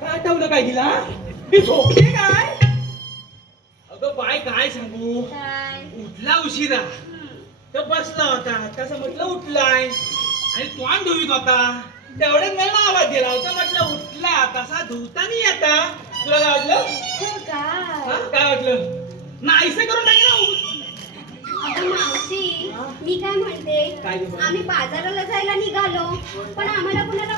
काय आठवलं काय तिला? मी झोपते काय? अगं बाय काय सांगू? काय? उठला उशिरा. तर बसला होता. तसं म्हटलं उठलाय. आणि तोंड धुवीत होता. तेवढ्यात मला आवाज दिला होता. म्हटलं उठला. तसा धुता नाही आता? तुला काय वाटलं? हो हा? काय काय वाटलं? नाहीसं करून टाकी ना. अगं मावशी मी काय म्हणते? काय गं बाई? आम्ही बाजाराला जायला निघालो. पण आम्हाला कुणाला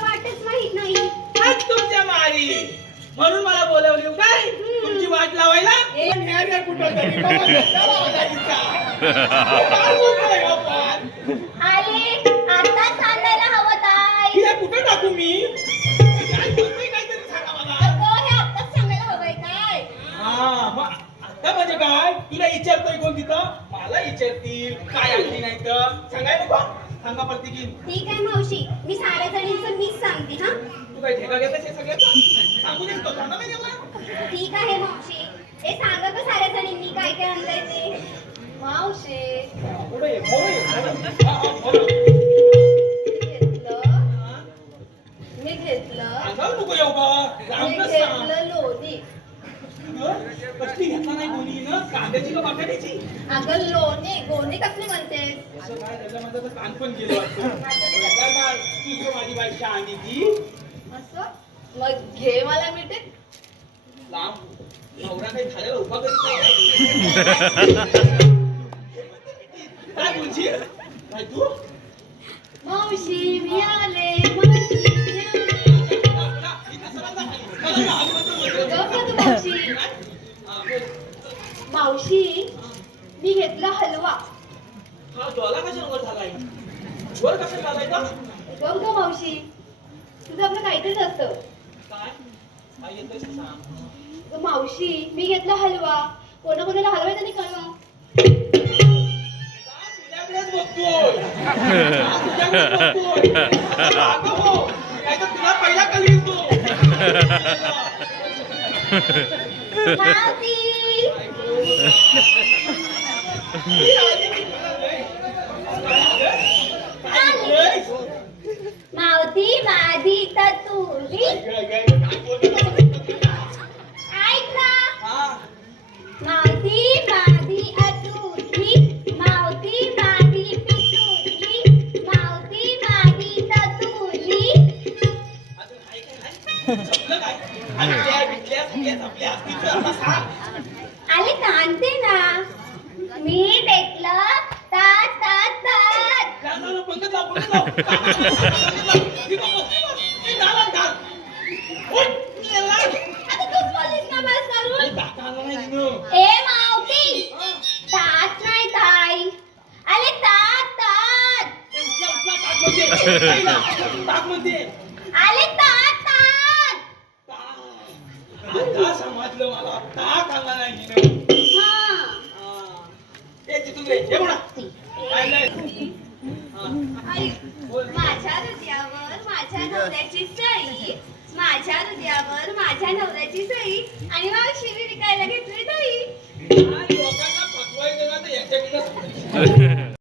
म्हणून मला बोलवली काय तुमची वाट लावायला? कुठं सांगायला टाकू मी? काय बोलतोय काहीतरी सांगा मला. अगं हे आताच सांगायला हवंय काय? हा मग आता म्हणजे काय? तुला विचारतोय कोण तिथं? मला विचारतील काय आणली नाही तर? सांगाय नको. सांगा प्रत्येकी. ठीक आहे मावशी. मी साऱ्या जणींचं मीच सांगते हा? ठेका सगळ्याचा सांगू आहे मावशी. हे सांगा का साऱ्या जणींनी काय काय आणलंय ते. मावशी. पुढे ये, पुढे ये, पुढे. हा, हा, बोला. घेतलं? मी घेतलं. सांगावं नको येऊ का मी रामकृष्ण सांग. घेतलं लोणी. हं? कसली घेतला नाही कोणी ना? कांद्याची का बटाट्याची अगं लोणी. गोणी कसली म्हणते? असं काय त्याच्या माझं तर कान पण गेलं वाटतं. काय काय, ती जो माझी बाई शहाणी ती मग घे मला मिठे. लांब. नवरा काही झालेला उभा करीत नाही. काय बोलशी काय तू? मावशी मी आले मावशी मी आले. ना तू मावशी मी घेतला हलवा. हा डोला कशावर झालाय? वर कशाला झालाय का गप ग मावशी तुझं आपलं काहीतरीच असतं. काय येतोय सांग मावशी मी घेतला हलवा. कोणा कोणाला हलवा त्यांनी कळवा तुला पहिला कळी येतो मावशी! आले कांते ना. मी टेकलं तात तात तात. ना ए मावती तात नाही ताई. आले तात तात. आले तात समजलं मला ताक आला नाही. हा हा. म्हणा. हा. माझ्या हृदयावर माझ्या नवऱ्याची सई माझ्या हृदयावर माझ्या नवऱ्याची सई आणि मावशी